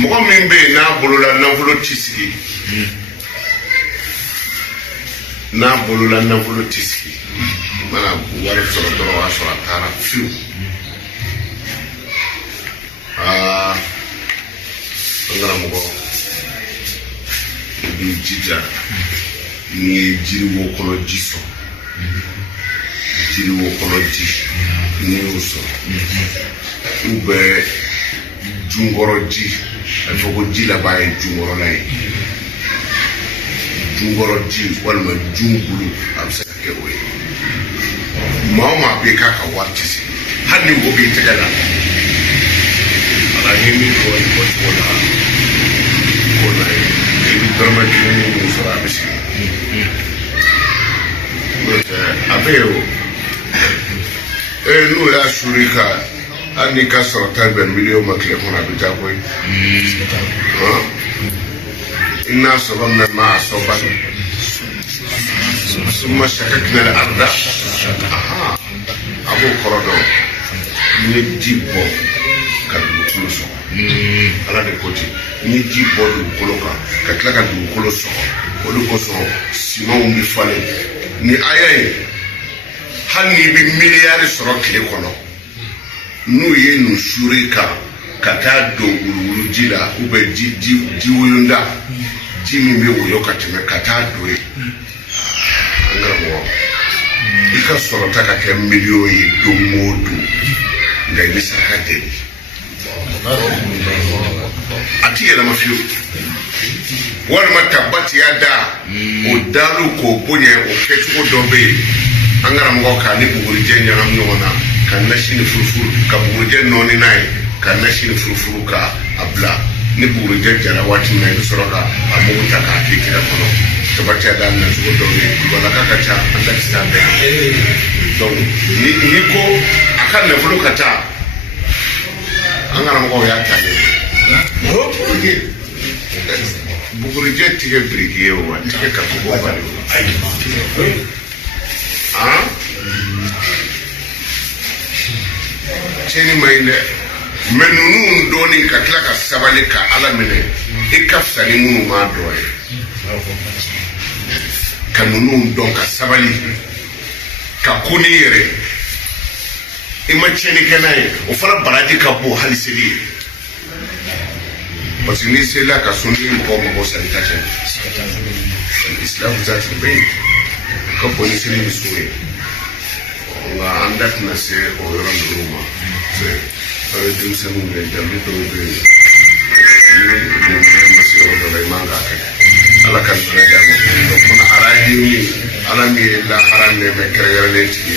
mɔgɔ min bɛ yen n'a bolola nafolo tɛ sigi mana wari sɔrɔ dɔrɔn o y'a sɔrɔ a taara fiyewu an karamɔgɔ i b'i jija n'i ye jiriwo kɔnɔ ji sɔrɔ n'i y'o sɔrɔ u bɛ junkɔrɔ ji a fɔ ko ji laban ye junkɔrɔla ye junkɔrɔ ji walima jun bulu a bɛ se ka kɛ o ye maa o maa bɛ k'a ka wari tɛ se hali ni wo b'i tɛgɛ la ala ye min fɔ i fɔ cogo la ko na ye i bɛ dɔrɔmɛ kelen min sɔrɔ a bɛ sigi n'o tɛ a bɛ yen o n'o y'a suri ka hali n'i ka sɔrɔ ta bɛn miliyɔn ma tile kɔnɔ a bɛ taa koyi i n'a sɔrɔ mɛ maa sɔba suma saka kinɛ arda a b'o kɔrɔ dɔn n'i ye ji bɔ ka dugukolo sɔgɔ ala de ko ten n'i ye ji bɔ dugukolo kan ka tila ka dugukolo sɔgɔ o de kosɔn simanw bɛ falen ni aya ye hali n'i bɛ miliyari sɔrɔ tile kɔnɔ n'u ye nin suri kan ka taa don wuluwulu ji la ou bien ji woyonda ji min bɛ woyo ka tɛmɛ ka taa don yen an karamɔgɔ i ka sɔrɔta ka kɛ miliyɔn ye don o don nka i bɛ saraka deli a ti yɛlɛma fiyewu walima tabatiya da o dalu k'o bonya o kɛcogo dɔ bɛ yen an karamɔgɔ k'a ni bugurijɛ ɲagami ɲɔgɔn na ka nasi ni furufuru ka bugurijɛ nɔɔni n'a ye ka nasi ni furufuru ka a bila ni bugurijɛ jara waati min na i bɛ sɔrɔ ka a mugu ta k'a k'i tɛgɛ kɔnɔ tabatiya da nacogo dɔ bɛ yen walaka ka ca an ta tɛ taa bɛɛ donc ni ko a ka nafolo ka taa an karamɔgɔw y'a ta ye bugurijɛ tigɛ biriki ye o wa tigɛ ka ko bɔ bali o tiɲɛni ma ɲi dɛ mɛ ninnu dɔɔni ka tila ka sabali ka ala minɛ i ka fisa ni minnu m'a dɔn ye ka ninnu dɔn ka sabali ka ko n'i yɛrɛ i ma tiɲɛni kɛ n'a ye o fana baraji ka bon hali seli ye parce que n'i selila ka so ni mɔgɔ sali ta cɛ isilamu zati bɛ yen ka bon ni seli ni so ye nka an da tɛna se o yɔrɔ ninnu ma aw ye denmisɛnninw ye dalu dɔw bɛ yen ni ɲɛmɔgɔ ma se yɔrɔ dɔ la i man k'a kɛ ala ka nana d'a ma donc fana arajo min ala min ye lahara nɛmɛ kɛrɛnkɛrɛnnen tigi ye